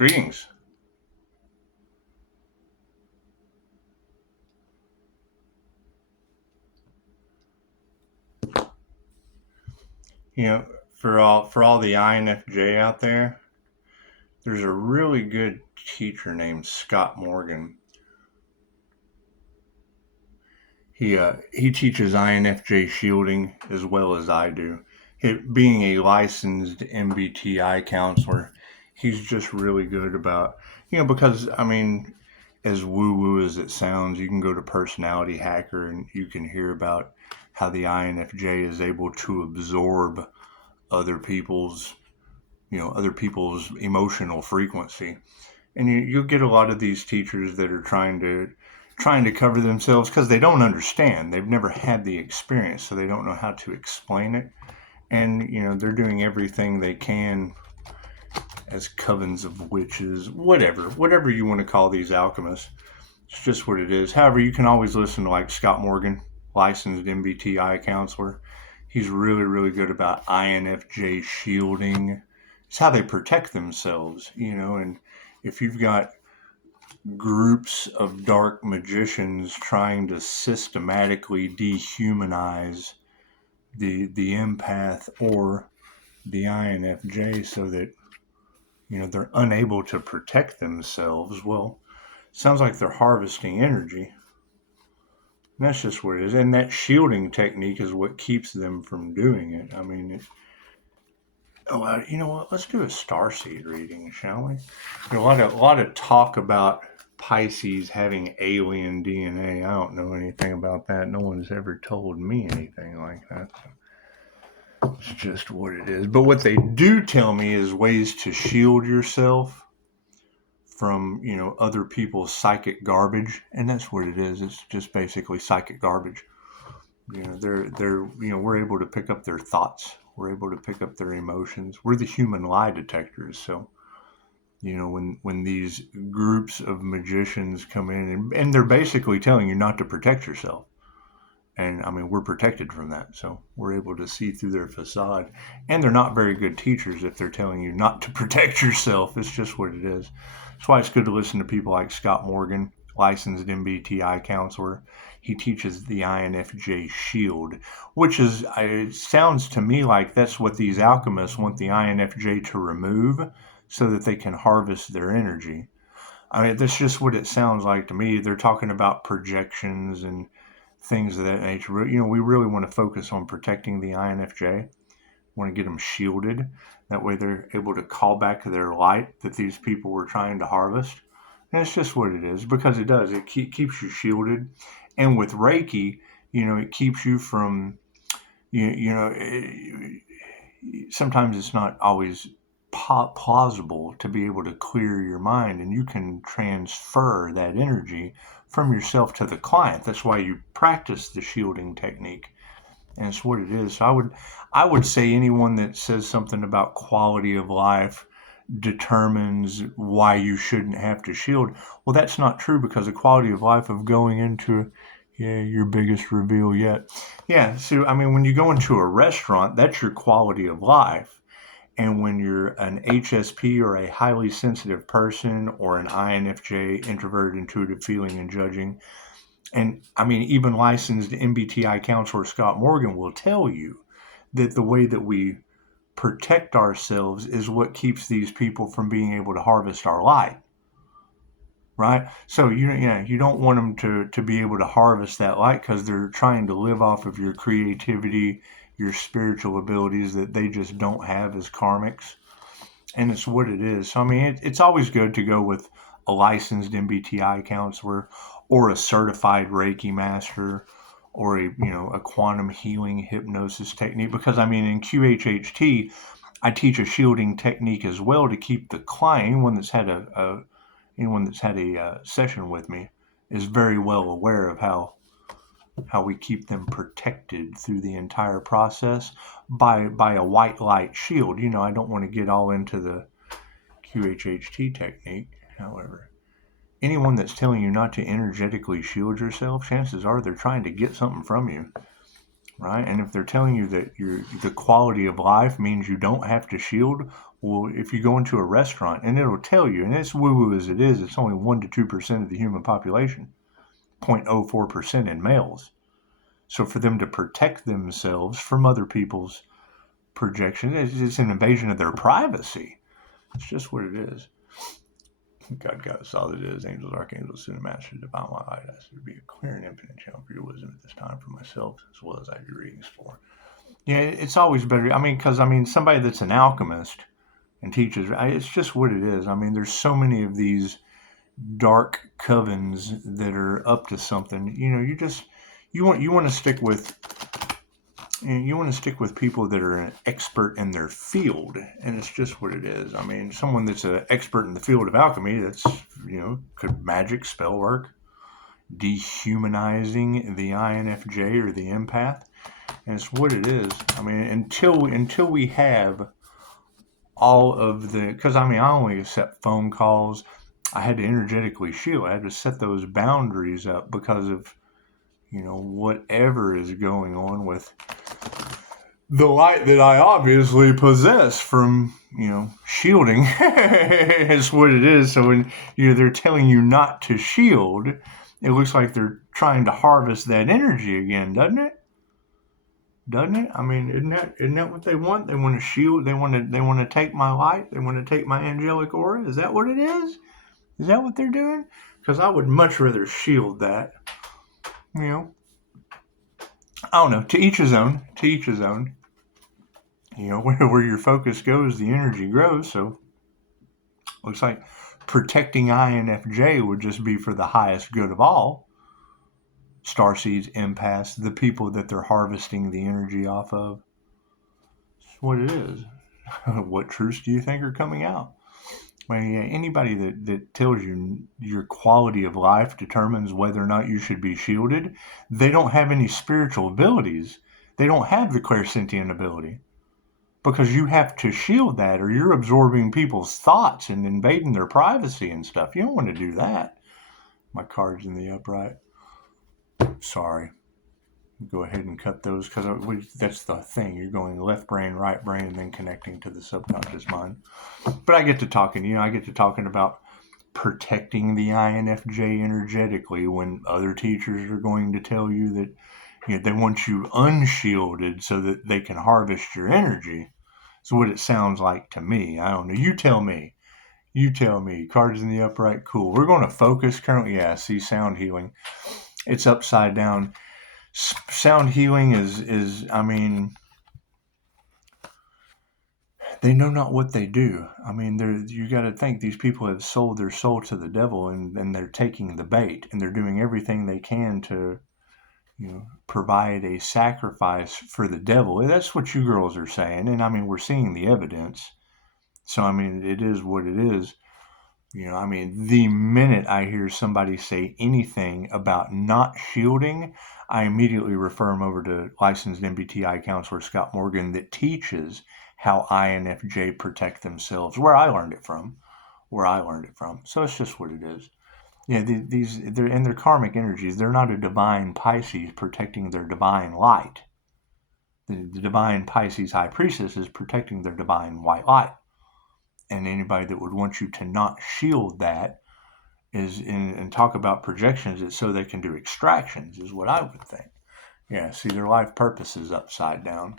Greetings. You know, for all the INFJ out there, there's a really good teacher named Scott Morgan. He teaches INFJ shielding as well as I do. Being a licensed MBTI counselor, he's just really good about because as woo woo as it sounds, you can go to Personality Hacker and you can hear about how the INFJ is able to absorb other people's other people's emotional frequency, and you'll get a lot of these teachers that are trying to cover themselves because they don't understand, they've never had the experience, so they don't know how to explain it, and they're doing everything they can as covens of witches, whatever you want to call these alchemists. It's just what it is. However, you can always listen to like Scott Morgan, licensed MBTI counselor. He's really, really good about INFJ shielding. It's how they protect themselves, and if you've got groups of dark magicians trying to systematically dehumanize the empath or the INFJ so that they're unable to protect themselves, well, sounds like they're harvesting energy. And that's just what it is. And that shielding technique is what keeps them from doing it. You know what? Let's do a starseed reading, shall we? A lot of talk about Pisces having alien DNA. I don't know anything about that. No one's ever told me anything like that. It's just what it is. But what they do tell me is ways to shield yourself from other people's psychic garbage, and that's what it is. It's just basically psychic garbage. We're able to pick up their thoughts. We're able to pick up their emotions. We're the human lie detectors. So when these groups of magicians come in and they're basically telling you not to protect yourself, and we're protected from that, so we're able to see through their facade. And they're not very good teachers if they're telling you not to protect yourself. It's just what it is. That's why it's good to listen to people like Scott Morgan, licensed MBTI counselor. He teaches the INFJ shield, which is, it sounds to me like that's what these alchemists want the INFJ to remove so that they can harvest their energy. That's just what it sounds like to me. They're talking about projections and things of that nature. We really want to focus on protecting the INFJ. We want to get them shielded. That way they're able to call back their light that these people were trying to harvest. And it's just what it is, because it does. It keeps you shielded. And with Reiki, it keeps you from, sometimes it's not always plausible to be able to clear your mind, and you can transfer that energy from yourself to the client. That's why you practice the shielding technique, and it's what it is. So I would say anyone that says something about quality of life determines why you shouldn't have to shield, well, that's not true, because the quality of life of going into your biggest reveal yet. Yeah, so when you go into a restaurant, that's your quality of life. And when you're an HSP or a highly sensitive person, or an INFJ, introverted, intuitive, feeling and judging, and even licensed MBTI counselor Scott Morgan will tell you that the way that we protect ourselves is what keeps these people from being able to harvest our light. Right? So you don't want them to be able to harvest that light, because they're trying to live off of your creativity, your spiritual abilities that they just don't have as karmics. And it's what it is. So it's always good to go with a licensed MBTI counselor, or a certified Reiki master, or a quantum healing hypnosis technique, because in QHHT I teach a shielding technique as well to keep the client, anyone that's had a session with me is very well aware of how we keep them protected through the entire process by a white light shield. I don't want to get all into the QHHT technique. However, anyone that's telling you not to energetically shield yourself, chances are they're trying to get something from you, right? And if they're telling you that the quality of life means you don't have to shield, Well, if you go into a restaurant and it'll tell you, and as woo-woo as it is, it's only 1 to 2% of the human population, 0.04% in males. So for them to protect themselves from other people's projection, it's an invasion of their privacy. It's just what it is. God, us all that is, angels, archangels, sin, master, divine light. I should be a clear and infinite channel for your wisdom at this time for myself, as well as I do readings for. Yeah, it's always better. Because somebody that's an alchemist and teaches, it's just what it is. There's so many of these dark covens that are up to something. You want to stick with. You want to stick with people that are an expert in their field, and it's just what it is. Someone that's an expert in the field of alchemy, that's, could magic, spell work, dehumanizing the INFJ or the empath, and it's what it is. Until we have all of the, because I only accept phone calls. I had to energetically shield. I had to set those boundaries up because of, whatever is going on with the light that I obviously possess from, shielding. Is what it is. So when, they're telling you not to shield, it looks like they're trying to harvest that energy again, doesn't it? Isn't that what they want? They want to shield. They want to take my light. They want to take my angelic aura. Is that what it is? Is that what they're doing? Because I would much rather shield that. I don't know. To each his own. To each his own. Where your focus goes, the energy grows. So looks like protecting INFJ would just be for the highest good of all. Starseeds, empaths, the people that they're harvesting the energy off of. That's what it is. What truths do you think are coming out? Anybody that tells you your quality of life determines whether or not you should be shielded, they don't have any spiritual abilities. They don't have the clairsentient ability. Because you have to shield that, or you're absorbing people's thoughts and invading their privacy and stuff. You don't want to do that. My card's in the upright. Sorry. Go ahead and cut those, because that's the thing. You're going left brain, right brain, and then connecting to the subconscious mind. But I get to talking. I get to talking about protecting the INFJ energetically when other teachers are going to tell you that they want you unshielded so that they can harvest your energy. That's what it sounds like to me. I don't know. You tell me. Cards in the upright. Cool. We're going to focus currently. Yeah, see, sound healing. It's upside down. Sound healing is they know not what they do. You got to think these people have sold their soul to the devil, and they're taking the bait, and they're doing everything they can to provide a sacrifice for the devil. That's what you girls are saying. And we're seeing the evidence. So, it is what it is. The minute I hear somebody say anything about not shielding, I immediately refer them over to licensed MBTI counselor Scott Morgan that teaches how INFJ protect themselves, where I learned it from. So it's just what it is. Yeah, they're karmic energies. They're not a divine Pisces protecting their divine light. The divine Pisces high priestess is protecting their divine white light. And anybody that would want you to not shield that and talk about projections is so they can do extractions, is what I would think. Yeah, see, their life purpose is upside down.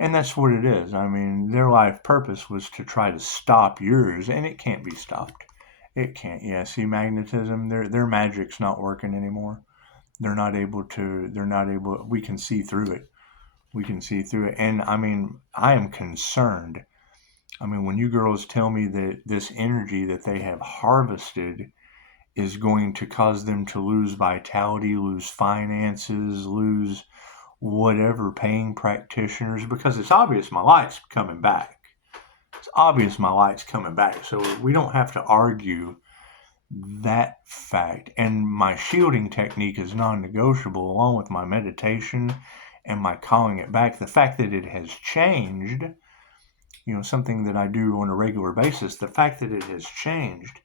And that's what it is. Their life purpose was to try to stop yours, and it can't be stopped. It can't. Yeah, see, magnetism, their magic's not working anymore. They're not able, we can see through it. And I am concerned. When you girls tell me that this energy that they have harvested is going to cause them to lose vitality, lose finances, lose whatever, paying practitioners, because it's obvious my light's coming back. So we don't have to argue that fact. And my shielding technique is non-negotiable, along with my meditation and my calling it back. The fact that it has changed, something that I do on a regular basis, the fact that it has changed,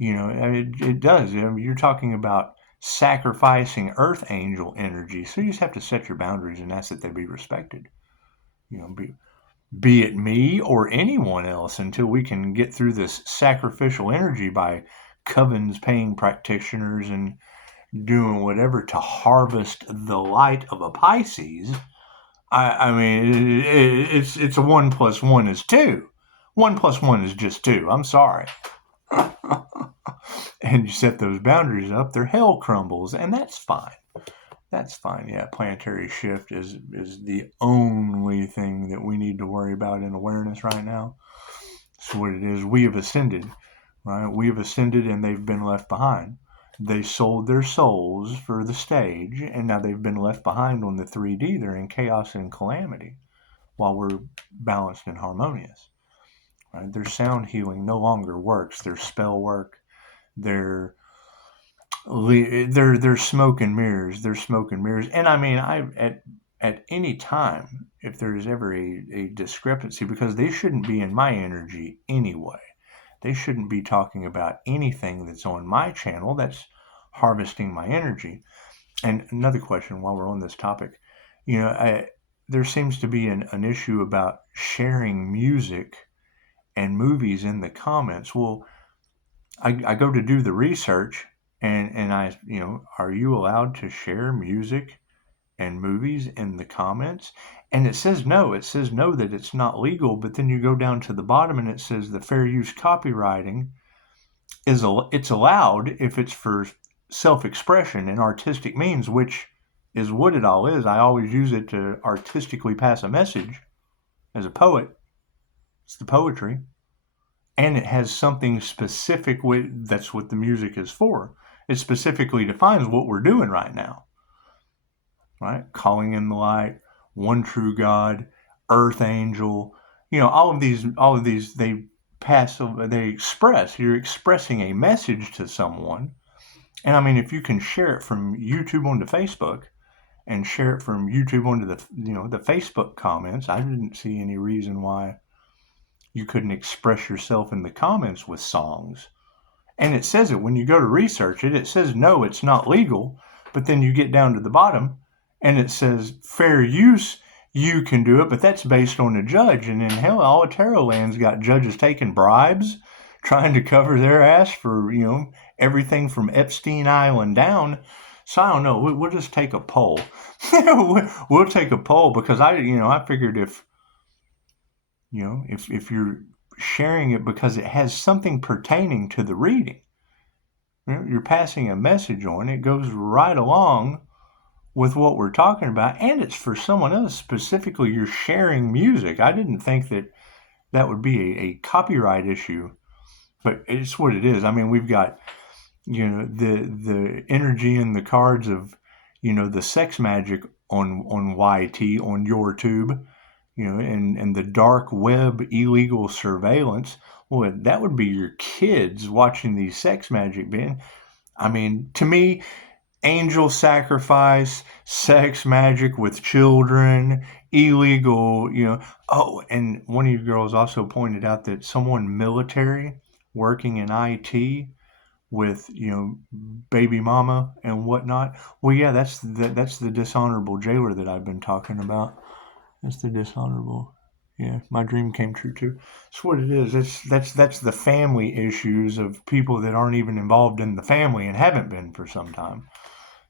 it does. You're talking about sacrificing earth angel energy. So you just have to set your boundaries and ask that they be respected. be it me or anyone else, until we can get through this sacrificial energy by covens paying practitioners and doing whatever to harvest the light of a Pisces. I mean, it's a 1+1 is 2. 1+1 is just 2. I'm sorry. And you set those boundaries up, their hell crumbles, and that's fine. That's fine. Yeah, planetary shift is the only thing that we need to worry about in awareness right now. That's what it is. We have ascended, right? We have ascended, and they've been left behind. They sold their souls for the stage, and now they've been left behind on the 3D. They're in chaos and calamity while we're balanced and harmonious. Right? Their sound healing no longer works. Their spell work, their they're smoke and mirrors. They're smoke and mirrors. And I mean, at any time, if there's ever a discrepancy, because they shouldn't be in my energy anyway. They shouldn't be talking about anything that's on my channel that's harvesting my energy. And another question while we're on this topic, there seems to be an issue about sharing music and movies in the comments. Well, I go to do the research, and I, are you allowed to share music and movies in the comments? And it says no. It says no, that it's not legal. But then you go down to the bottom and it says the fair use copywriting it's allowed if it's for self-expression and artistic means, which is what it all is. I always use it to artistically pass a message as a poet. It's the poetry. And it has something specific that's what the music is for. It specifically defines what we're doing right now. Right? Calling in the light, one true God, earth angel, all of these they express. You're expressing a message to someone. And I mean, if you can share it from YouTube onto Facebook and share it from YouTube onto the Facebook comments, I didn't see any reason why you couldn't express yourself in the comments with songs. And it says it when you go to research it. It says no, it's not legal. But then you get down to the bottom and it says fair use, you can do it, but that's based on a judge. And in hell, all of Tarot Land's got judges taking bribes, trying to cover their ass for, everything from Epstein Island down. So I don't know. We'll just take a poll. We'll take a poll, because I figured if you're sharing it because it has something pertaining to the reading, you're passing a message on, it goes right along with what we're talking about, and it's for someone else. Specifically, you're sharing music. I didn't think that would be a copyright issue, but it's what it is. I mean, we've got the energy and the cards of the sex magic on YT, on your tube, and the dark web illegal surveillance. Well, that would be your kids watching these sex magic, Ben. I mean, to me, angel sacrifice, sex magic with children, illegal, Oh, and one of you girls also pointed out that someone military working in IT with, baby mama and whatnot. Well, yeah, that's the dishonorable jailer that I've been talking about. That's the dishonorable. Yeah, my dream came true too. That's what it is. That's the family issues of people that aren't even involved in the family and haven't been for some time.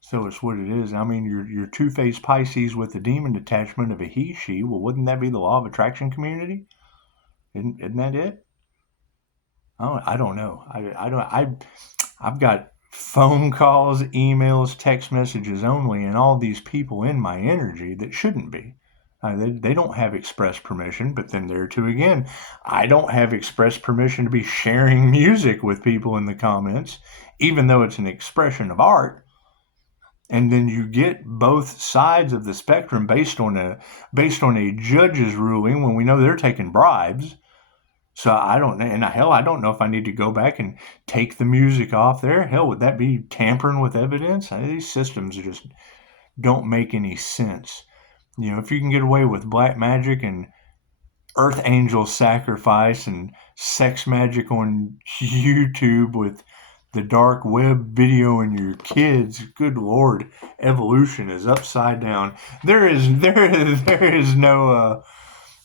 So it's what it is. I mean, your two-faced Pisces with the demon detachment of a he/she. Well, wouldn't that be the law of attraction community? Isn't that it? I don't know. I've got phone calls, emails, text messages only, and all these people in my energy that shouldn't be. They don't have express permission, but then there too again, I don't have express permission to be sharing music with people in the comments, even though it's an expression of art. And then you get both sides of the spectrum based on a judge's ruling when we know they're taking bribes. So I don't know if I need to go back and take the music off there. Hell, would that be tampering with evidence? These systems just don't make any sense. If you can get away with black magic and earth angel sacrifice and sex magic on YouTube with the dark web video and your kids, good Lord, evolution is upside down. There is no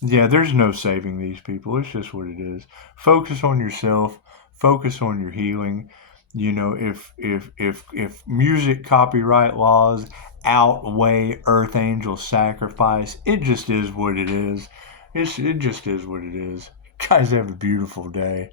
Yeah, there's no saving these people. It's just what it is. Focus on yourself. Focus on your healing. You know, if music copyright laws outweigh Earth Angel sacrifice, it just is what it is. It just is what it is. Guys, have a beautiful day.